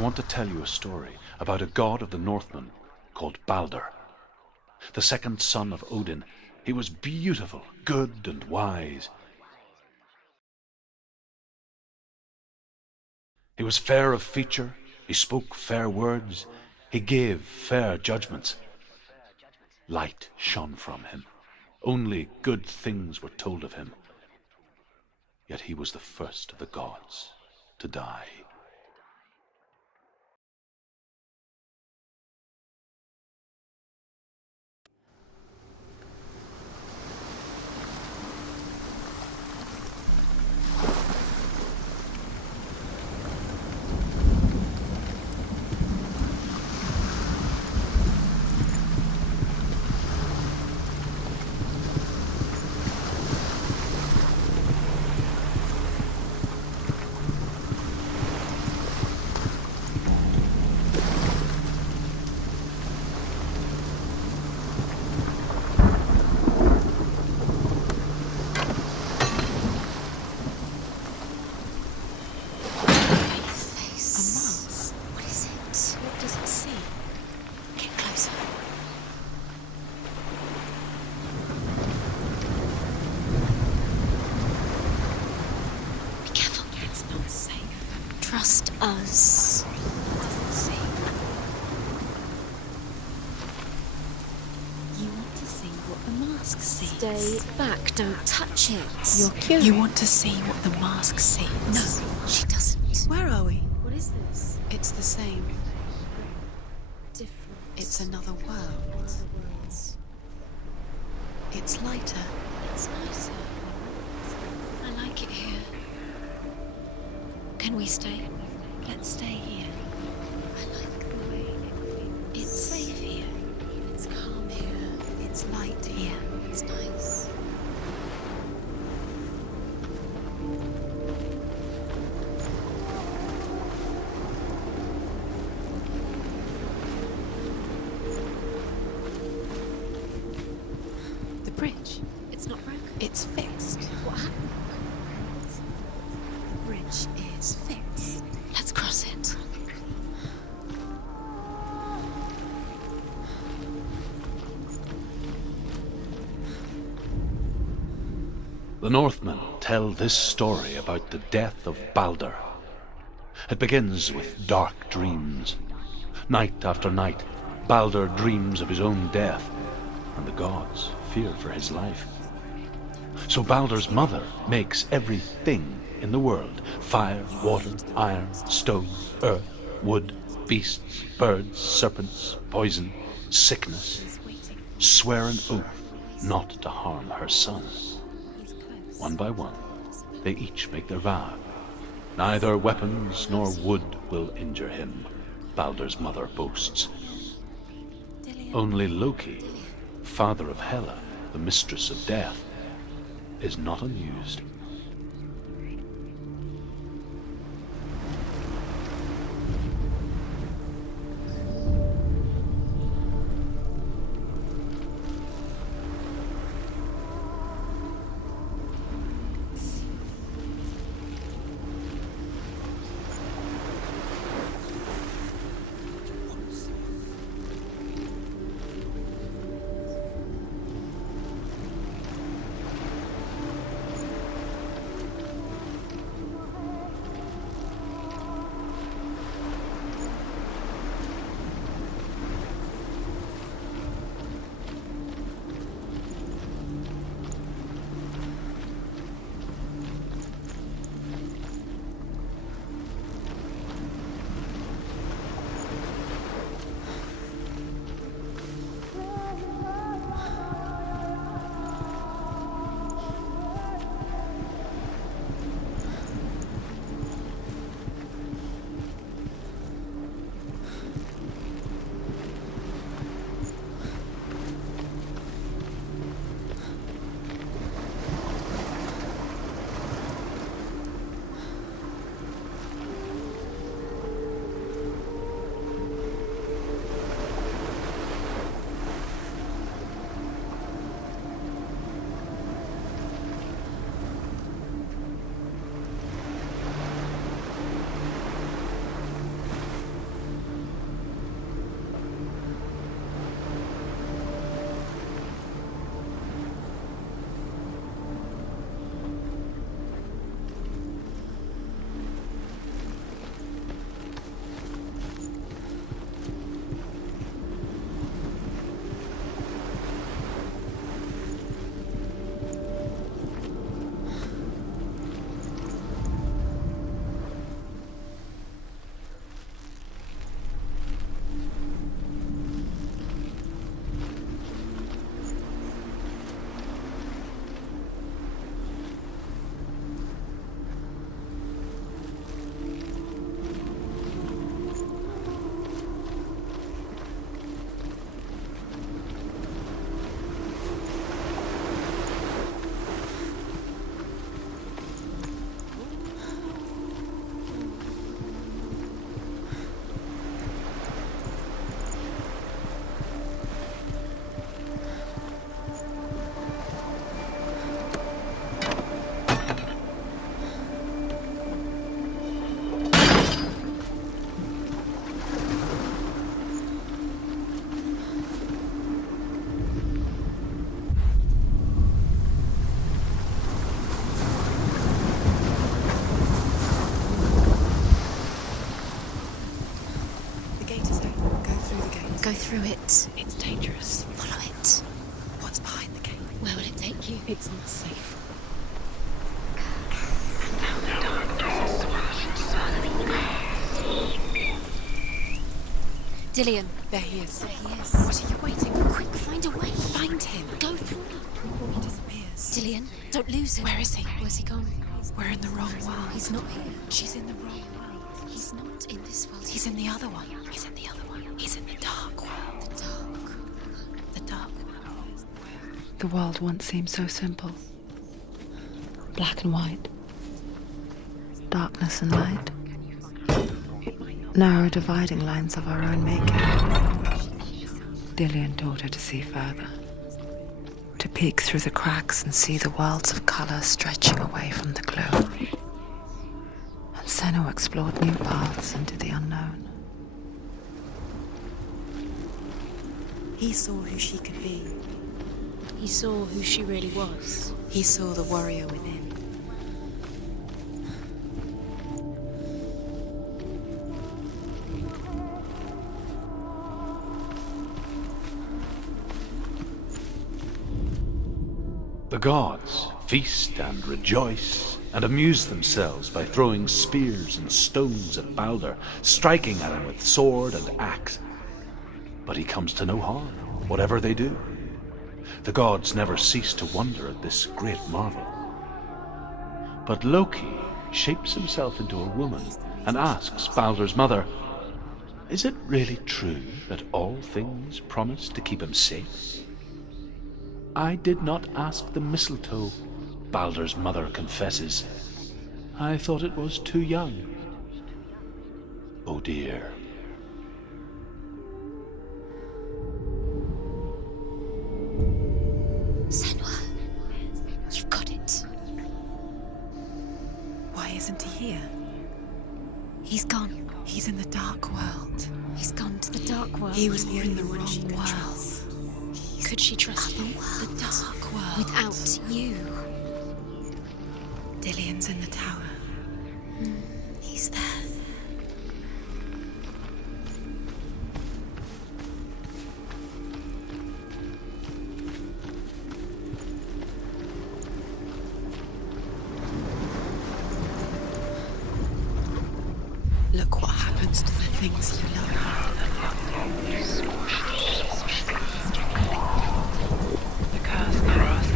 want to tell you a story about a god of the Northmen called Balder. The second son of Odin, he was beautiful, good and wise. He was fair of feature, he spoke fair words, he gave fair judgments. Light shone from him. Only good things were told of him. Yet he was the first of the gods to die. Trust us. You want to see what the mask sees. Stay back, don't touch it. You're curious. You want to see what the mask sees. No, she doesn't. Where are we? What is this? It's the same. Different. It's another world. Other worlds. It's lighter. It's nicer. I like it here. Can we stay? Let's stay here. I like the way it feels. It's safe here. It's calm here. It's light here. It's nice. The bridge. It's not broken. It's fixed. What happened? The bridge is fixed. Let's cross it. The Northmen tell this story about the death of Balder. It begins with dark dreams. Night after night, Balder dreams of his own death, and the gods fear for his life. So Balder's mother makes everything in the world: fire, water, iron, stone, earth, wood, beasts, birds, serpents, poison, sickness. Swear an oath not to harm her son. One by one, they each make their vow. Neither weapons nor wood will injure him, Balder's mother boasts. Only Loki, father of Hela, the mistress of death, is not amused. go through it. It's dangerous. Follow it. What's behind the gate? Where will it take you? It's not safe. Dillian. There he is. There he is. What are you waiting for? Quick, find a way. Find him. Go through. Before he disappears. Dillian, don't lose him. Where is he? Where's he gone? We're in the wrong world. He's not here. She's in the wrong world. He's not in this world. He's in the other one. He's in the other one. He's in the dark world. the dark. The dark world. The world once seemed so simple. Black and white. Darkness and light. Narrow dividing lines of our own making. Dillian taught her to see further. To peek through the cracks and see the worlds of colour stretching away from the glow. And Senua explored new paths into the unknown. He saw who she could be. He saw who she really was. He saw the warrior within. The gods feast and rejoice and amuse themselves by throwing spears and stones at Balder, striking at him with sword and axe. But he comes to no harm, whatever they do. The gods never cease to wonder at this great marvel. But Loki shapes himself into a woman and asks Balder's mother, "Is it really true that all things promise to keep him safe?" "I did not ask the mistletoe," Balder's mother confesses. "I thought it was too young." Oh dear. Senua, you've got it. Why isn't he here? He's gone. He's in the dark world. He's gone to the dark world. He was in the wrong world. Could she trust you? The dark world. Without you. Dillian's in the tower. He's there. Look what happens to the things you love. The curse cross.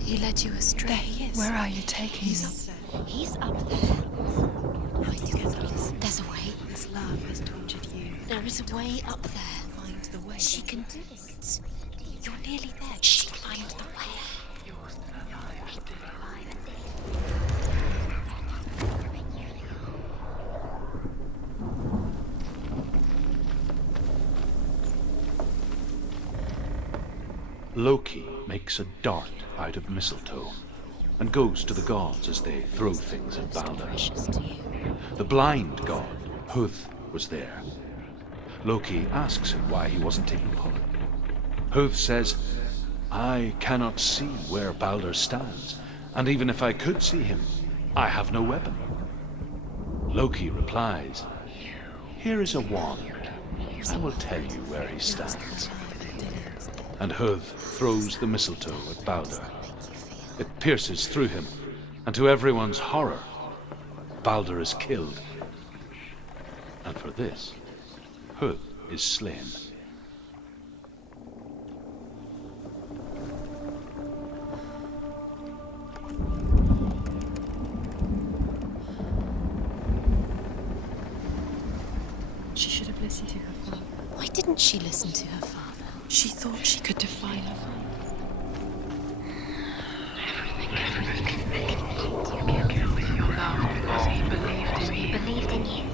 He led you astray. There he is. Where are you taking He's me? up there. He's up there. Right, there's a way. This love has tortured you. There is a way up there. Find the way. She can do it. You're nearly there. She can find the way. Loki makes a dart out of mistletoe and goes to the gods as they throw things at Balder. Precious to you. The blind god, Huth, was there. Loki asks him why he wasn't taking part. Huth says, "I cannot see where Balder stands, and even if I could see him, I have no weapon." Loki replies, "Here is a wand. I will tell you where he stands." And Huth throws the mistletoe at Balder. It pierces through him, and to everyone's horror, Balder is killed. And for this, Huth is slain. She should have listened to her father. Why didn't she listen to her father? She thought she could define her father. He believed in you.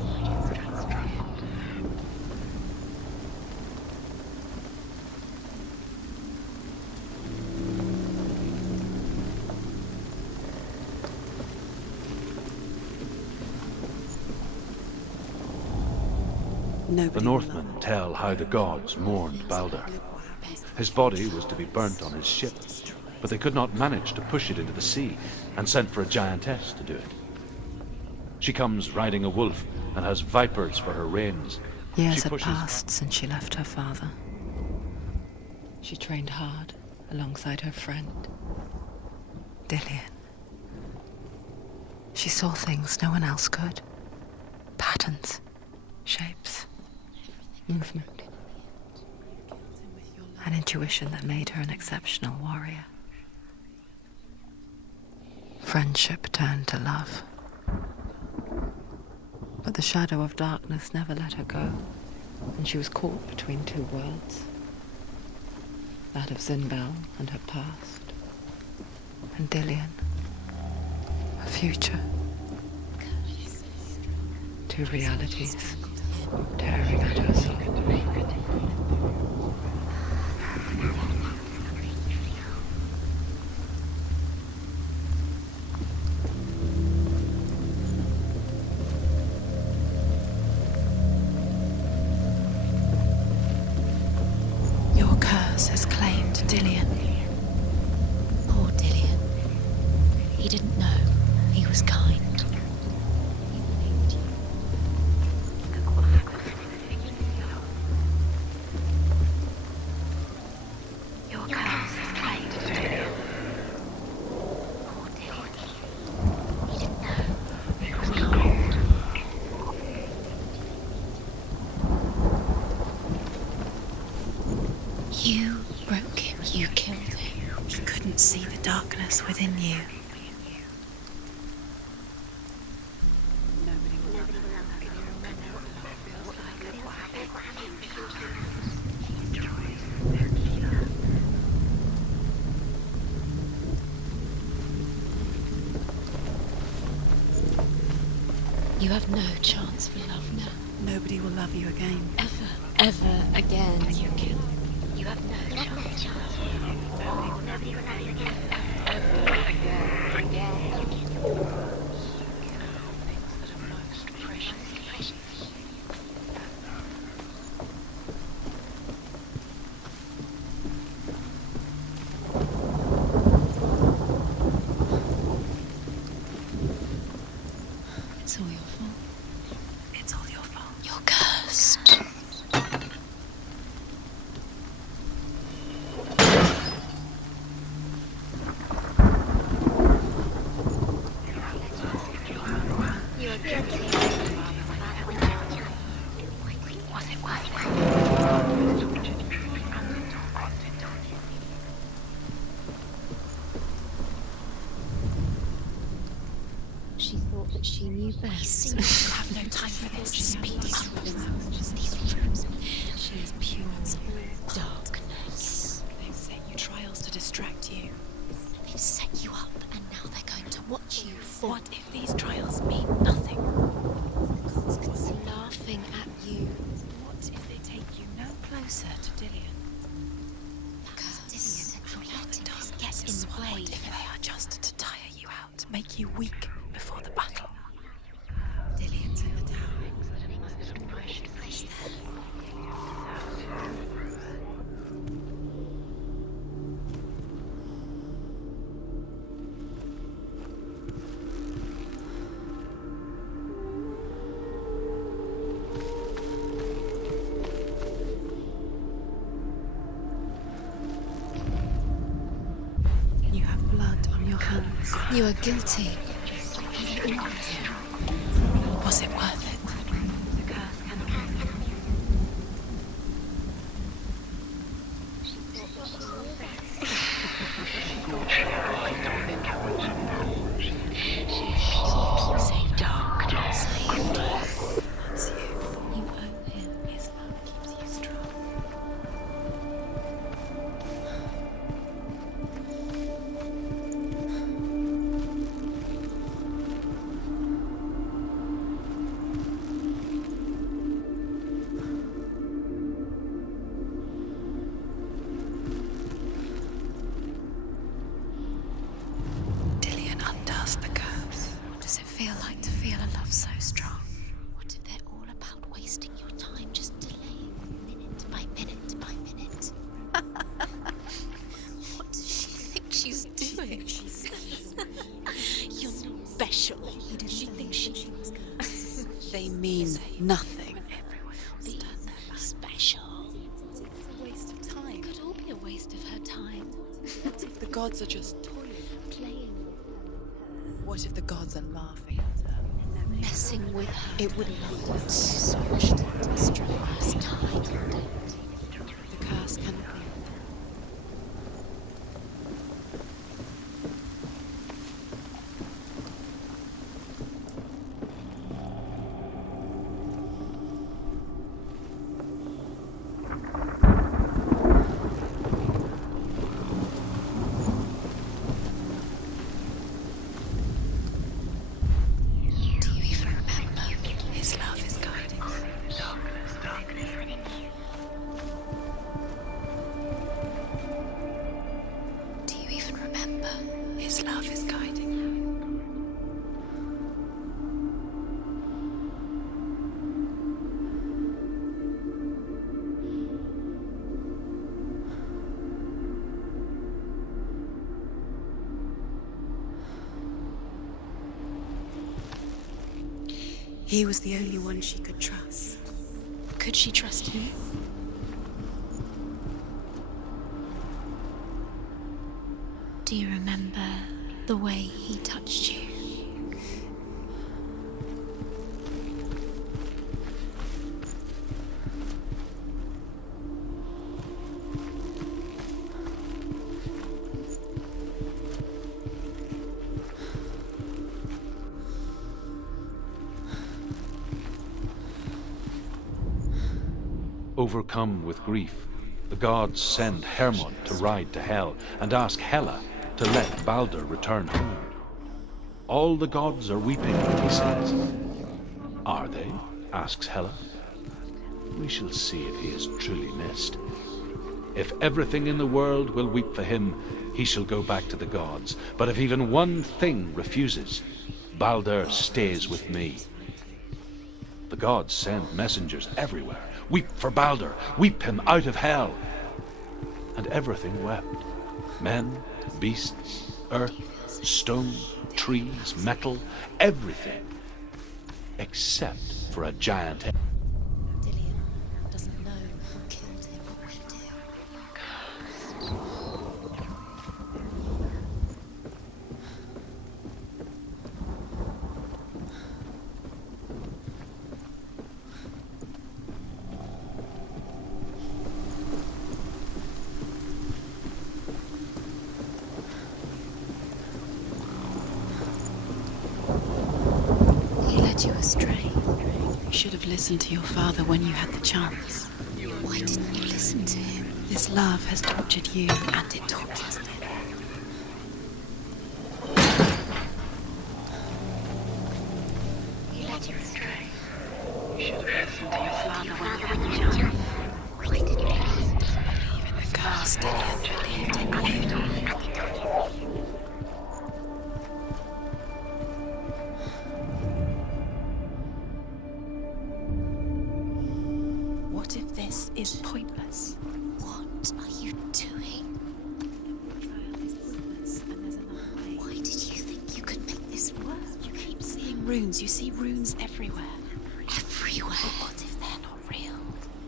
The Northmen tell how the gods mourned Balder. His body was to be burnt on his ship, but they could not manage to push it into the sea, and sent for a giantess to do it. She comes riding a wolf and has vipers for her reins. Years had passed since she left her father. She trained hard alongside her friend, Dillian. She saw things no one else could. Patterns, shapes, movement. An intuition that made her an exceptional warrior. Friendship turned to love. But the shadow of darkness never let her go, and she was caught between two worlds. That of Zinbel and her past, and Dillian, her future. Two realities tearing at her soul. Your curse has claimed Dillian. Poor Dillian. He didn't know. He was kind. Your curse has claimed Dillian. Poor Dillian. He didn't know. He was kind. You broke him. You killed him. He couldn't see the darkness within you. You have no chance for love now. Nobody will love you again. Ever again. You kill. You have no chance. Nobody will love you again. Ever again. Things that are most precious. It's all your fault. It's all your fault. You're cursed. You are guilty. Was it worth it? She thought that she knew best. You have no time for this. Speak up. These rooms. She is pure darkness. They've set you trials to distract you. They've set you up, and now they're going to watch you fall. What if these trials mean nothing? Laughing at you. What if they take you no closer to Dillian? Because How let him does get get in the way. What if they are just to tire you out, make you weak before the battle? Dillian's in the tower. You have blood on your hands. You are guilty. Was it worth it? Save darkness. That's you. You owe him. His love keeps you strong. Dillian undoes the curse. What does it feel like to feel a love so strong? What if they're all about wasting your time just mean nothing. Be special. It's a waste of time. It could all be a waste of her time. What if the gods are just toying? Playing, What if the gods are laughing at her? messing with her. It wouldn't be Switched into strangers tied. the curse cannot be. Do you even remember? His love is guiding. Do you even remember? His love is guiding. He was the only one she could trust. Could she trust him? Do you remember the way he touched you? Overcome with grief, the gods send Hermod to ride to Hell and ask Hela to let Balder return home. All the gods are weeping, he says. Are they? Asks Hela. We shall see if he is truly missed. If everything in the world will weep for him, he shall go back to the gods. But if even one thing refuses, Balder stays with me. The gods send messengers everywhere. Weep for Balder, weep him out of hell. And everything wept. Men, beasts, earth, stone, trees, metal, everything. Except for a giant head. Dillian doesn't know who killed him, but we do. He led you astray. You should have listened to your father when you had the chance. Why didn't you listen to him? This love has tortured you, And it tortures him. He led you astray. you should have listened to your father when you Father, had when the you chance. Why didn't you listen? Believe in the curse, Dillian. Believed in you. What if this is pointless? What are you doing? Why did you think you could make this work? You keep seeing runes. You see runes everywhere. Everywhere. What if they're not real?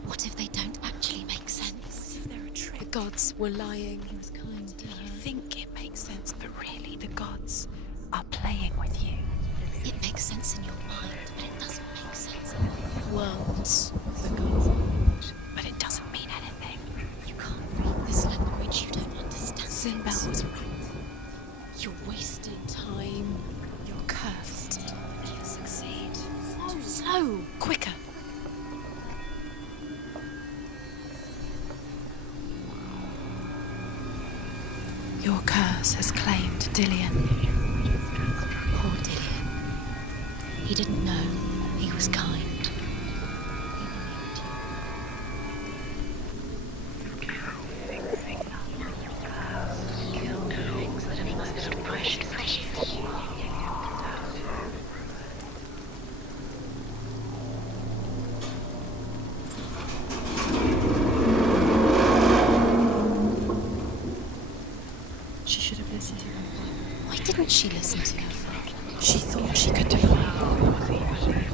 What if they don't actually make sense? They're a trick. The gods were lying. He was kind to You her. think it makes sense, but really the gods are playing with you. It makes sense in your mind, but it doesn't make sense in the world. The gods, but it doesn't mean anything. You can't read this language. You don't understand. Sinbel was right. You're wasting time. You're cursed. Never succeed. Slow, quicker. Your curse has claimed Dillian. Poor Dillian. He didn't know he was kind. She should have listened to him. Why didn't she listen to her father? She thought she could defy him.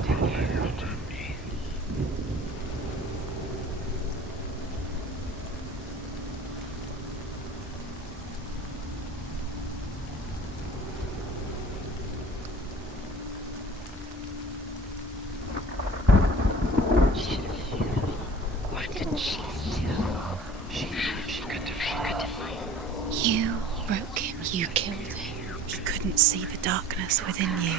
darkness within you.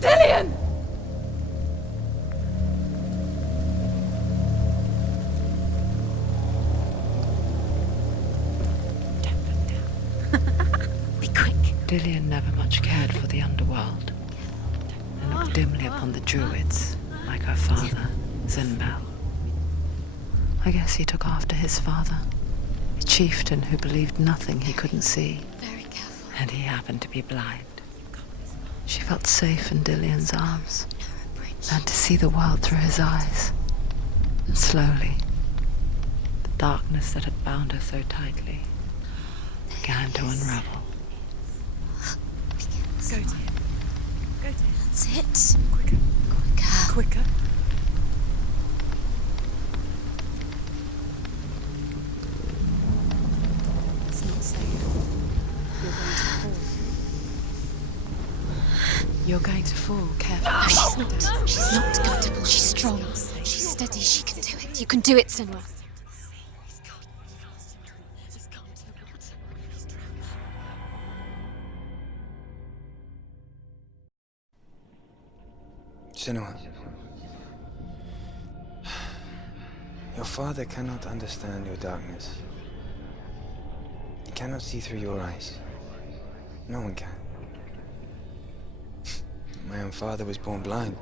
Dillian! Be quick. Dillian never much cared for the underworld, and looked dimly upon the druids, like her father, Zinbel. I guess he took after his father, a chieftain who believed nothing he couldn't see, Very careful. and he happened to be blind. She felt safe in Dillian's arms, Narrow bridge. learned to see the world through his eyes, and slowly, the darkness that had bound her so tightly began to unravel. Go to him. Go to him. That's it. Quicker. Quicker. Quicker. It's not safe. You're going to fall. You're going to fall. Careful. No, she's not. She's not going to fall. She's strong. She's steady. She can do it. You can do it, Senua. Senua, your father cannot understand your darkness. He cannot see through your eyes. No one can. My own father was born blind.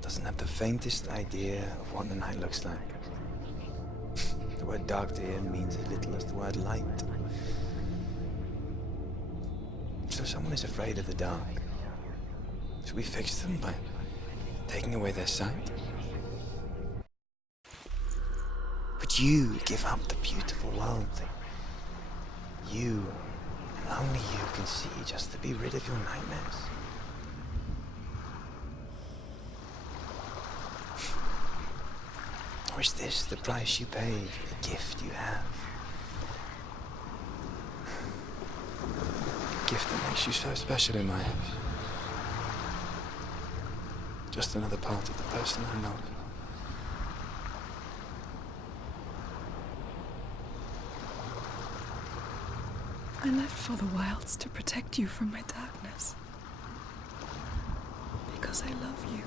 Doesn't have the faintest idea of what the night looks like. The word dark to him means as little as the word light. So someone is afraid of the dark. Should we fix them by taking away their sight? Would you give up the beautiful world that you, and only you, can see just to be rid of your nightmares? Or is this the price you pay for the gift you have? A gift that makes you so special in my eyes. Just another part of the person I know. I left for the wilds to protect you from my darkness. Because I love you.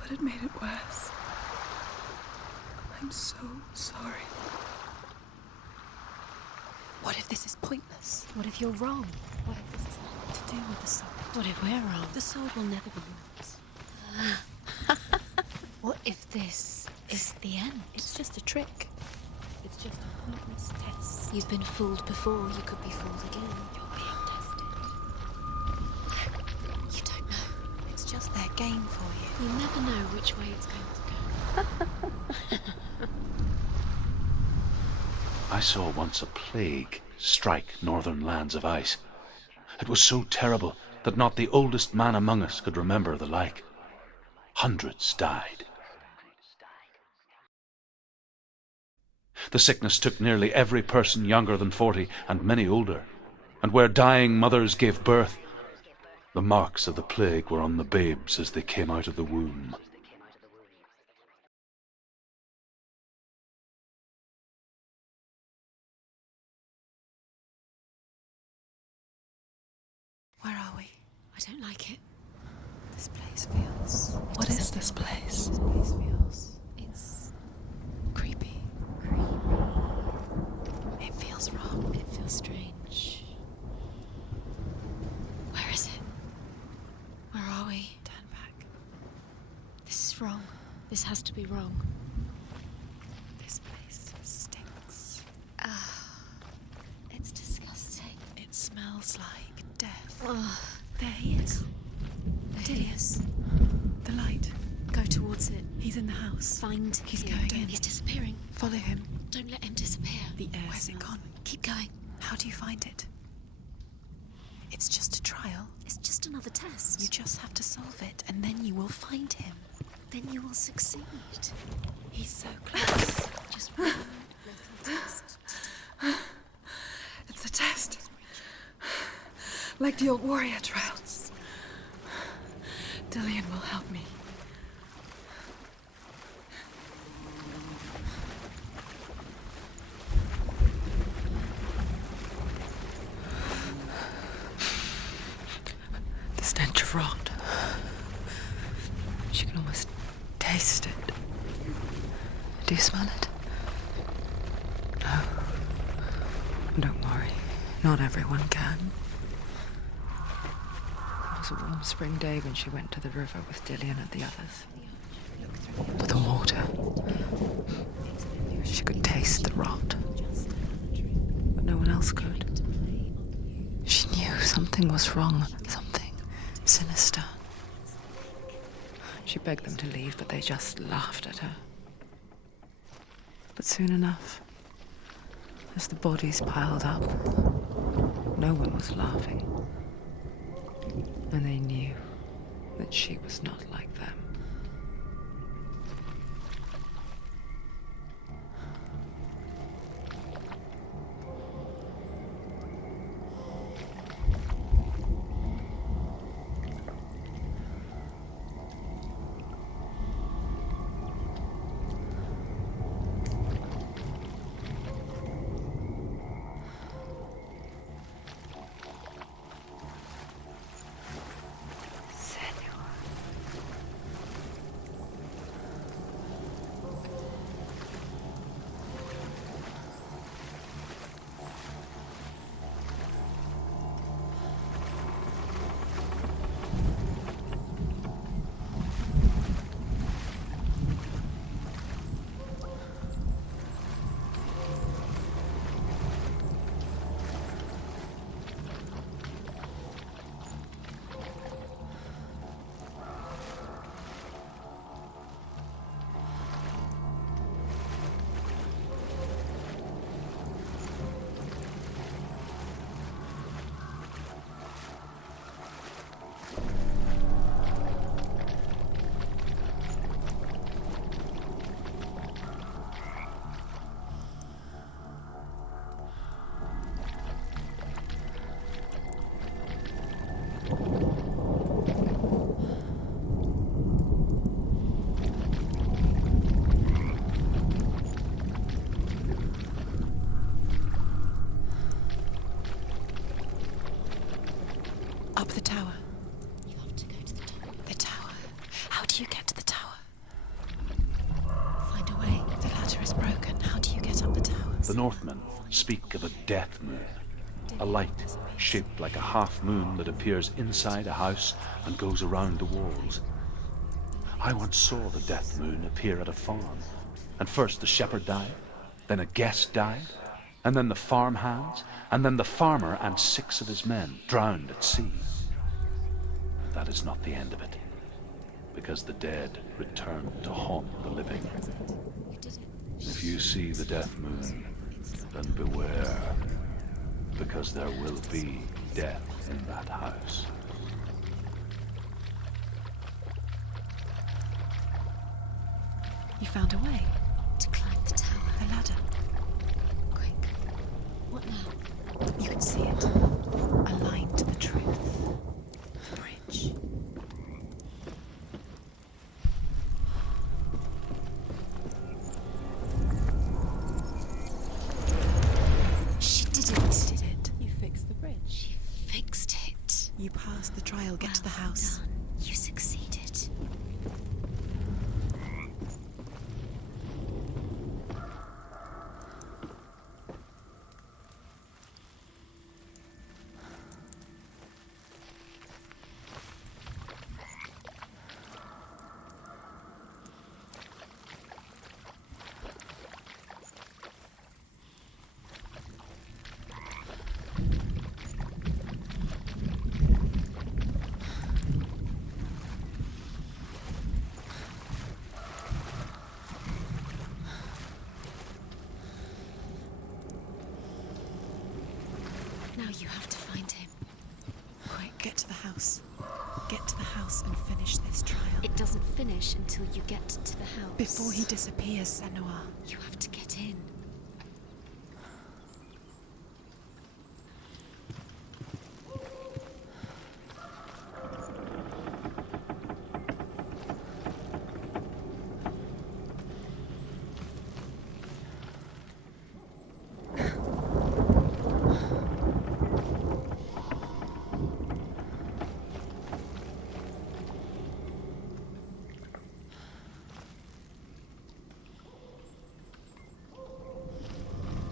But it made it worse. I'm so sorry. What if this is pointless? What if you're wrong? What if this is nothing to do with the sword? What if we're wrong? The sword will never be yours. What if this is the end? It's just a trick. It's just a pointless test. You've been fooled before. You could be fooled again. You're being tested. You don't know. It's just their game for you. You never know which way it's going to go. I saw once a plague strike northern lands of ice. It was so terrible that not the oldest man among us could remember the like. Hundreds died. The sickness took nearly every person younger than 40 and many older, and where dying mothers gave birth, the marks of the plague were on the babes as they came out of the womb. Where are we? I don't like it. This place feels... What does is it this feel? place? This place feels... It's creepy. It feels wrong. It feels strange. Where is it? Where are we? Turn back. This is wrong. This has to be wrong. This place stinks. It's disgusting. It smells like death. Oh, There he is. there he is. The light. Go towards it. He's in the house. Find He's him. going in. He's disappearing. Follow him. Don't let him disappear. The air Where's it smells gone? Keep going. How do you find it? It's just a trial. It's just another test. You just have to solve it, and then you will find him. then you will succeed. He's so close. Just one little test. It's a test. Like the old warrior trials. Dillian will help me. The stench of rot. She can almost taste it. Do you smell it? No. Don't worry. Not everyone can. It was a warm spring day when she went to the river with Dillian and the others. The water. She could taste the rot. But no one else could. She knew something was wrong. Something sinister. She begged them to leave, but they just laughed at her. But soon enough, as the bodies piled up, no one was laughing. And they knew that she was not like them. Up the tower. You have to go to the top. The tower. How do you get to the tower? Find a way. The ladder is broken. How do you get up the tower? The Northmen speak of a death moon, a light shaped like a half moon that appears inside a house and goes around the walls. I once saw the death moon appear at a farm, and first the shepherd died, then a guest died, and then the farmhands, and then the farmer and 6 of his men drowned at sea. But that is not the end of it, because the dead return to haunt the living. If you see the death moon, then beware, because there will be death in that house. You found a way. To climb the tower. The ladder. Quick. What now? You can see it. A line to the truth. The bridge. She did it. Did it? You fixed the bridge. She fixed it. You passed the trial. Get to the Well house. done. You succeeded. Now you have to find him. Quick, get to the house. Get to the house. house and finish this trial. It doesn't finish until you get to the house. Before he disappears, Senua. You have to get in.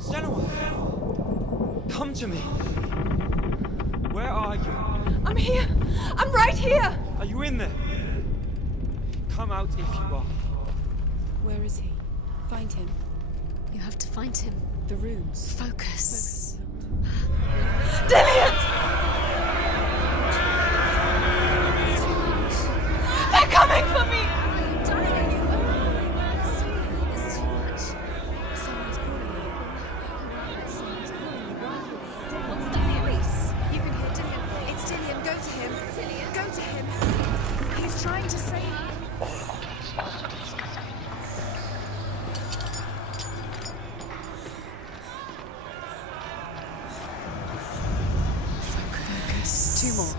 Senua! Come to me! Where are you? I'm here! I'm right here! Are you in there? Come out if you are. Where is he? Find him. You have to find him. The rooms. Focus. Dillian! They're coming for me! It's too much. Someone's calling you. Someone's calling you wildly. What's that voice? You can hear Dillian. It's Dillian. Go to him. Dillian? Go to him. He's trying to save you. Focus. Two more.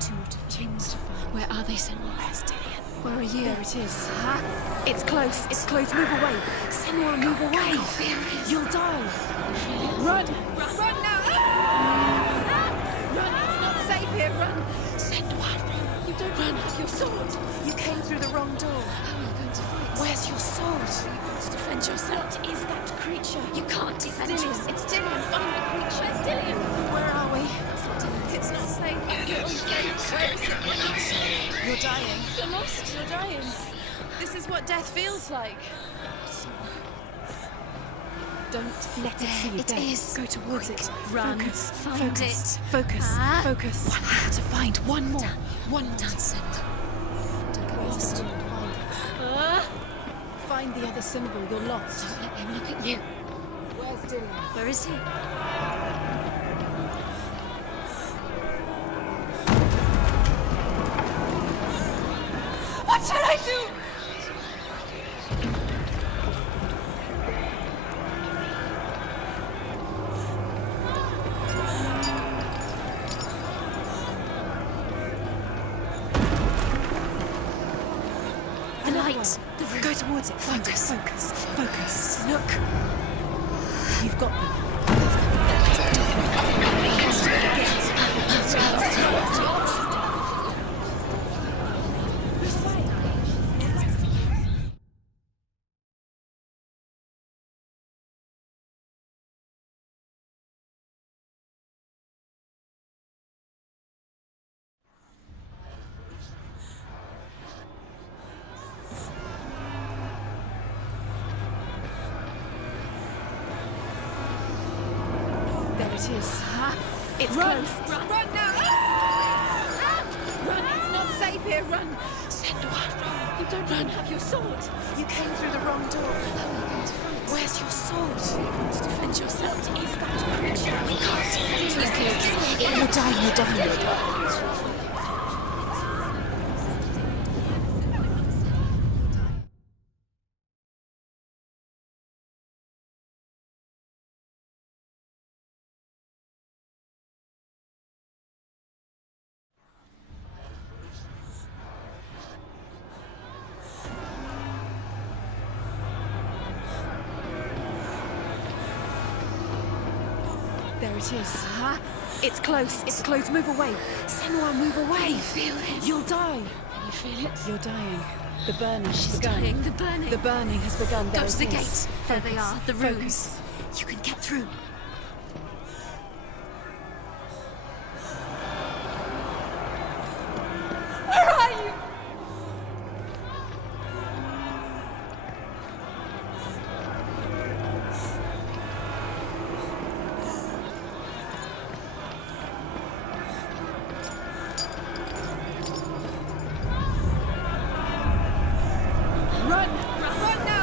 Two more to find. Where are they, Senua? Where's Dillian? Where are you? There it is. It's close. It's close. Move away. Senua, move away. You'll die. Run. Run now. Run. It's not safe here. Run. Senua, run. You don't run. Have your sword. You came through the wrong door. How are you going to fight? Where's your sword? Are you going to defend yourself? What is that creature? You can't defend Dillian. yourself. It's Dillian. Find the creature. Where's Dillian? Where are we? It's not Dillian. It's not safe. You're unsafe. Where is it? You're dying. You're lost. You're dying. This is what death feels like. Don't let it see you It dead. is. Go towards it. Run. Focus. Find Focus. it. Focus. Ah. Focus. You have to find one more. One more. Dance it. Don't get lost. Find it. Find the other symbol. You're lost. Don't let him look at you. Where's Dillian? Where is he? What should I do? The light. The room. Go towards it. Focus. Focus. Focus. Look. You've got them. There it is. It's close. Run now! Run! It's not safe here. Run! Senua, run! You don't even have your sword. You came through the wrong door. How are you going to fight? Where's your sword? To defend yourself. What is that creature? You can't defend yourself. You're dying. You're dying. You're dying. There it is. It's close. It's close. Move away. Senua, move away. Feel it. You'll die. Can you feel it? You're dying. The burning has She's begun. dying. The burning. The burning has begun. Go There to it the is. gate. There they Focus. are. The Focus. rooms. You can get through. Where are you? Run! Run now!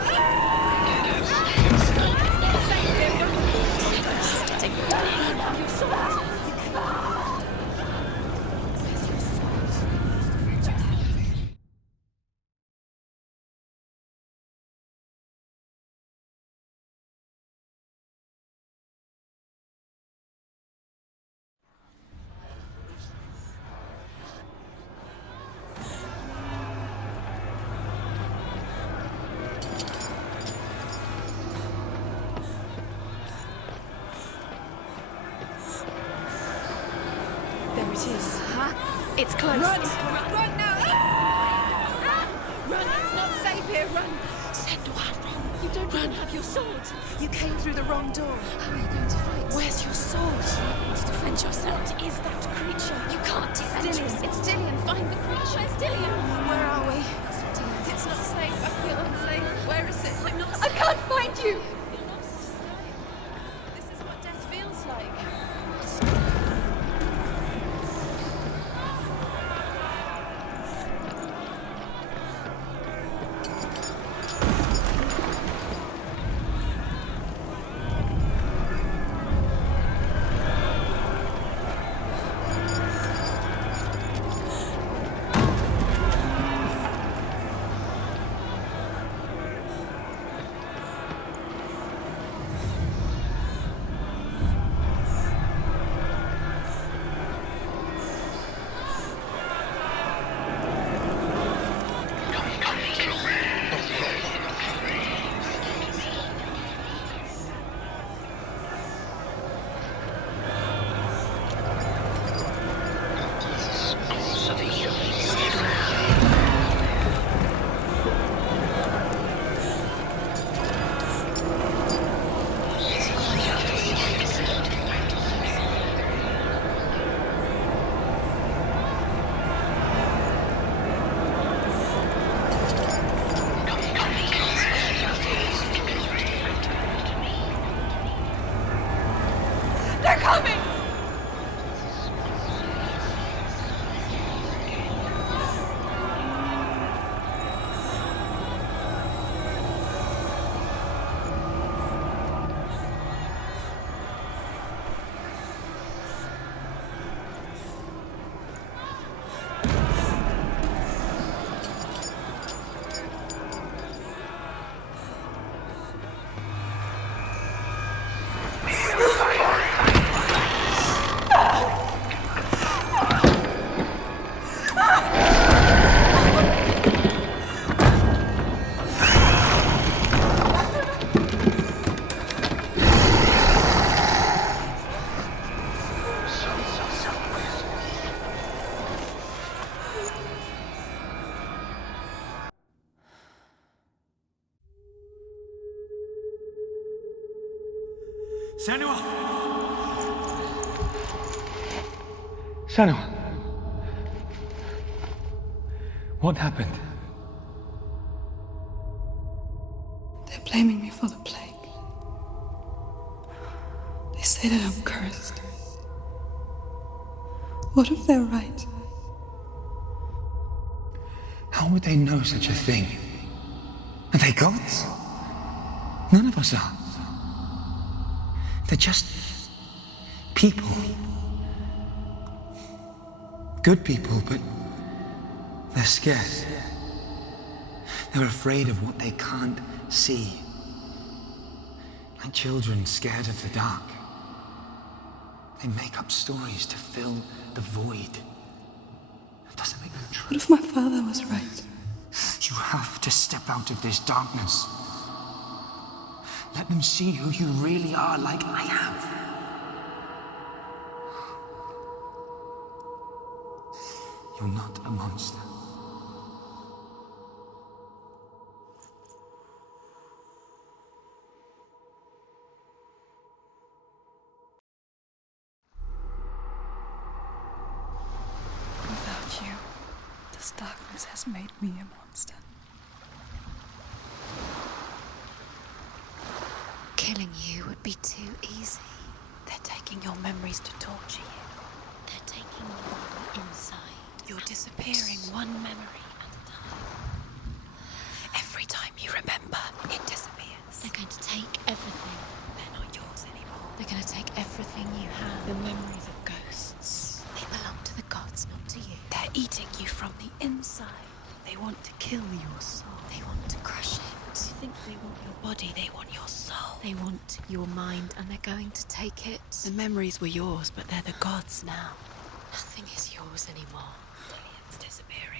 it is, huh? It's close. Run! It's close. Run now! Run! It's not safe here. Run! Senua, run! You don't even have your sword. You came through the wrong door. How are you going to fight? Where's your sword? To defend yourself. What is that creature? You can't defend Dillian. yourself. It's Dillian. Find the creature. Where's Dillian? Where are we? It's not safe. I feel unsafe. Where is it? I'm not I safe. can't find you. You're not safe. This is what death feels like. They're coming! Senua! Senua! What happened? They're blaming me for the plague. They say that I'm cursed. What if they're right? How would they know such a thing? Are they gods? None of us are. They're just people. Good people, but they're scared. They're afraid of what they can't see. Like children scared of the dark. They make up stories to fill the void. That doesn't make them true. What if my father was right? You have to step out of this darkness. Let them see who you really are, like I have. You're not a monster. Without you, this darkness has made me a monster. Killing you would be too easy. They're taking your memories to torture you. They're taking you inside. You're disappearing one memory at a time. Every time you remember, it disappears. They're going to take everything. They're not yours anymore. They're going to take everything you have. The memories of ghosts. They belong to the gods, not to you. They're eating you from the inside. They want to kill your soul. They want to crush it. You think they want your body, they want your soul. They want your mind and they're going to take it. The memories were yours, but they're the gods now. Nothing is yours anymore. Dillian's disappearing.